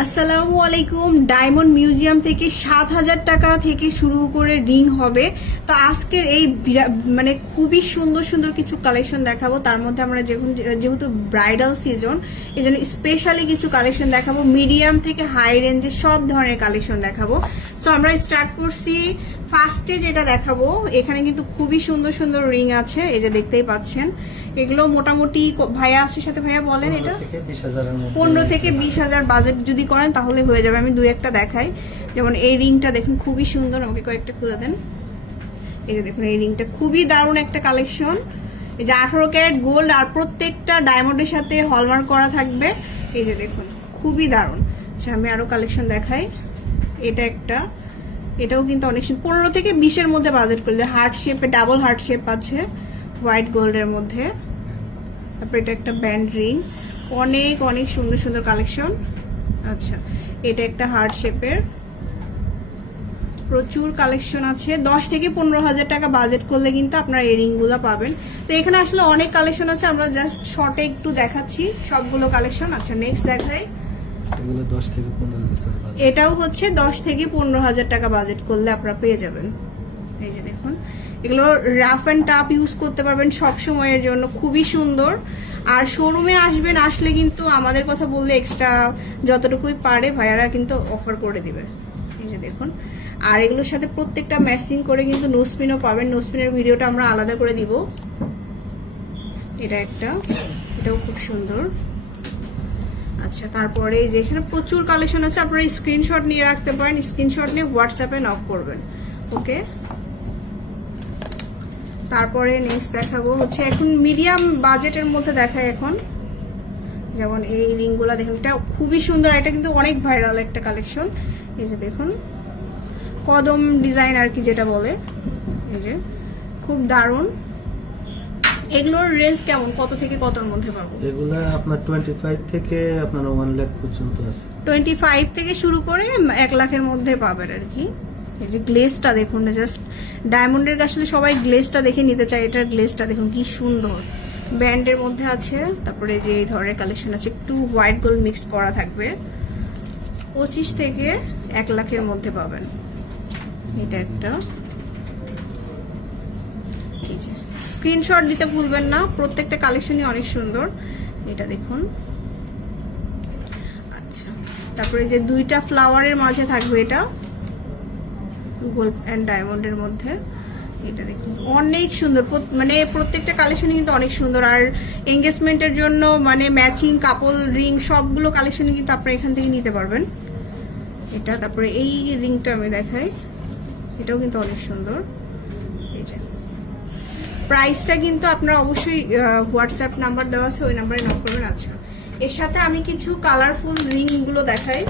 আসসালামু আলাইকুম। Diamond museum থেকে ৭,০০০ টাকা থেকে শুরু করে রিং হবে। তো আজকের এই মানে খুবই সুন্দর সুন্দর কিছু কালেকশন দেখাবো। তার মধ্যে আমরা যেহেতু ব্রাইডাল সিজন, এই জন্য স্পেশালি কিছু কালেকশন দেখাবো। মিডিয়াম থেকে হাই রেঞ্জের সব ধরনের কালেকশন দেখাবো। সো আমরা স্টার্ট করছি ফার্স্টে যেটা দেখাবো। এখানে কিন্তু খুবই সুন্দর সুন্দর রিং আছে, এই যে দেখতেই পাচ্ছেন। এগুলো মোটামুটি ভাইয়া আছে সাথে, ভাইয়া বলেন এটা 15 থেকে 20,000 বাজেট যদি করেন তাহলে হয়ে যাবে। আমি দুই একটা দেখাই। যেমন এই রিংটা দেখুন খুবই সুন্দর, আমাকে কয়েকটা খুলে দেন। এই যে দেখুন এই রিংটা খুবই দারুণ একটা কালেকশন। এই যে 18 ক্যারেট গোল্ড আর প্রত্যেকটা ডায়মন্ডের সাথে হলমার্ক করা থাকবে। এই যে দেখুন খুবই দারুণ। আচ্ছা আমি আরো কালেকশন দেখাই। এটা একটা, এটাও কিন্তু অনেক 15 থেকে 20-এর মধ্যে বাজেট করলে হার্ট শেপে, ডাবল হার্ট শেপ আছে হোয়াইট গোল্ডের মধ্যে। তারপর এটা একটা ব্যান্ড রিং, অনেক অনেক সুন্দর সুন্দর কালেকশন। আচ্ছা এটা একটা হার্ট শেপের, প্রচুর কালেকশন আছে। 10 থেকে 15,000 টাকা বাজেট করলে কিন্তু আপনারা এই রিংগুলো পাবেন। তো এখানে আসলে অনেক কালেকশন আছে, আমরা জাস্ট শর্টে একটু দেখাচ্ছি সবগুলো কালেকশন। আচ্ছা নেক্সট দেখাই। এগুলো 10 থেকে 15,000 টাকা। এটাও হচ্ছে 10 থেকে 15,000 টাকা বাজেট করলে আপনারা পেয়ে যাবেন। এই যে দেখুন এগুলো রাফ অ্যান্ড টাফ ইউজ করতে পারবেন সব সময়ের জন্য, খুবই সুন্দর। আর শোরুমে আসবেন, আসলে কিন্তু আমাদের কথা বললে এক্সট্রা যতটুকুই পারে ভাইয়ারা কিন্তু অফার করে দিবে। এই যে দেখুন, আর এগুলোর সাথে প্রত্যেকটা ম্যাচিং করে কিন্তু নোসপিনও পাবেন। নোসপিনের ভিডিওটা আমরা আলাদা করে দিব। এটা একটা, এটাও খুব সুন্দর। আচ্ছা তারপরে যে এখানে প্রচুর কালেকশন আছে, আপনারা স্ক্রিনশট নিয়ে রাখতে পারেন। স্ক্রিনশট নিয়ে হোয়াটসঅ্যাপে নক করবেন। ওকে, তারপরে নেক্সট দেখাবো হচ্ছে এখন মিডিয়াম বাজেটের মধ্যে দেখায় এখন। যেমন এই রিংগুলা দেখুন, এটা খুবই সুন্দর, এটা কিন্তু অনেক ভাইরাল একটা কালেকশন। এই যে দেখুন কদম ডিজাইন আর কি যেটা বলে, এই যে খুব দারুণ। এগুলোর রেঞ্জ কেমন, কত থেকে কতর মধ্যে পাবো? এগুলা আপনার 25 থেকে আপনার 1 লাখ পর্যন্ত আছে। 25 থেকে শুরু করে 1 লাখের মধ্যে পাবেন আর কি। এই যে গ্লেজটা দেখুন, জাস্ট ডায়মন্ডের আসলে সবাই গ্লেজটা দেখে নিতে চায়। এটার গ্লেজটা দেখুন কি সুন্দর, ব্যান্ডের মধ্যে আছে। তারপরে যে এই ধরনের কালেকশন আছে, একটু হোয়াইট গোল্ড মিক্স করা থাকবে। 25 থেকে 1 লাখের মধ্যে পাবেন। এটা একটা, স্ক্রিনশট দিতে ভুলবেন না, প্রত্যেকটা কালেকশনই অনেক সুন্দর। এটা দেখুন। আচ্ছা তারপরে যে দুইটা ফ্লাওয়ারের মাঝে থাকবে, এটা গোল্ড অ্যান্ড ডায়মন্ডের মধ্যে। এটা দেখুন অনেক সুন্দর, মানে প্রত্যেকটা কালেকশনই কিন্তু অনেক সুন্দর। আর এঙ্গেজমেন্টের জন্য মানে ম্যাচিং কাপল রিং সবগুলো কালেকশনই কিন্তু আপনারা এখান থেকে নিতে পারবেন। এটা তারপরে এই রিংটা আমি দেখাই, এটাও কিন্তু অনেক সুন্দর। এই যে প্রাইসটা কিন্তু আপনারা অবশ্যই হোয়াটসঅ্যাপ নাম্বার দেওয়া আছে, ওই নাম্বারে নক করবেন। আচ্ছা এর সাথে আমি কিছু কালারফুল রিংগুলো দেখাই।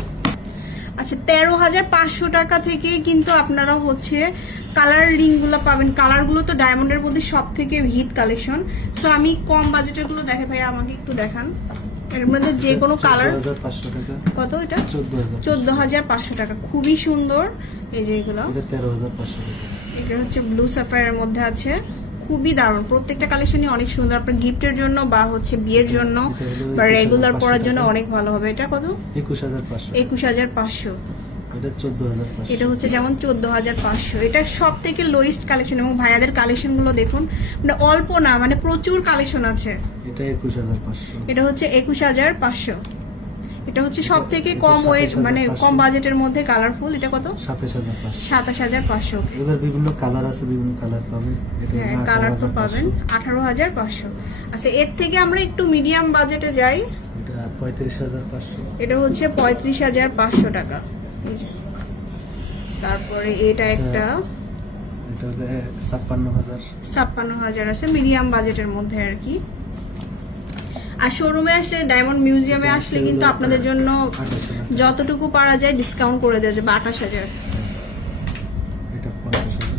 আচ্ছা 13,500 টাকা থেকে কিন্তু আপনারা হচ্ছে কালার রিংগুলো পাবেন। কালারগুলো তো ডায়মন্ডের মধ্যে সব থেকে হিট কালেকশন। সো আমি কম বাজেটের গুলো দেখাই, ভাই আমাকে একটু দেখান। এর মধ্যে যে কোনো কালার 14,500 টাকা। কত এটা? 14,500 টাকা, খুবই সুন্দর। এই যে এগুলো, এটা 13,500 টাকা। এটা হচ্ছে ব্লু সাফায়ারের মধ্যে আছে, খুবই দারুণ। প্রত্যেকটা কালেকশনই অনেক সুন্দর, আপনার গিফটের জন্য বা হচ্ছে বিয়ের জন্য বা রেগুলার পরার জন্য অনেক ভালো হবে। এটা কত? 21,500। 21,500। এটা 14,500। এটা হচ্ছে যেমন 14,500। এটা সব থেকে লোয়েস্ট কালেকশন। এবং ভাইয়াদের কালেকশন গুলো দেখুন, মানে অল্প না, মানে প্রচুর কালেকশন আছে। এটা 21,500। এটা হচ্ছে 21,500। এটা হচ্ছে সব থেকে কম ওয়েট, মানে কম বাজেটের মধ্যে কালারফুল। এটা কত? 27,500। 27,500। এগুলোর বিভিন্ন কালার আছে, বিভিন্ন কালার পাবেন। হ্যাঁ কালার তো পাবেন। 18,500। আচ্ছা এর থেকে আমরা একটু মিডিয়াম বাজেটে যাই। এটা 35,500। এটা হচ্ছে 35,500 টাকা। তারপরে এটা একটা, এটা হলো 56,000। 56,000 আছে, মিডিয়াম বাজেটের মধ্যে আর কি। আর শোরুমে আসলে, ডায়মন্ড মিউজিয়ামে আসলে কিন্তু আপনাদের জন্য যতটুকু পারা যায় ডিসকাউন্ট করে দেওয়া যাবে। 28,000। এটা 50,000।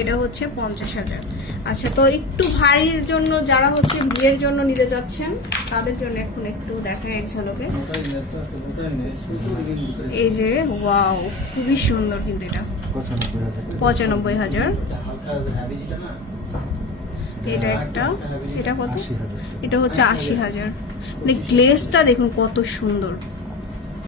এটা হচ্ছে 50,000। আচ্ছা তো একটু ভারীর জন্য যারা হচ্ছে বিয়ের জন্য নিতে যাচ্ছেন তাদের জন্য এখন একটু দেখাই এক ঝলকে। এই যে ওয়াও, খুবই সুন্দর কিন্তু এটা 95,000। এটা একটা, এটা কত? এটা হচ্ছে 80,000। মানে গ্লেজটা দেখুন কত সুন্দর।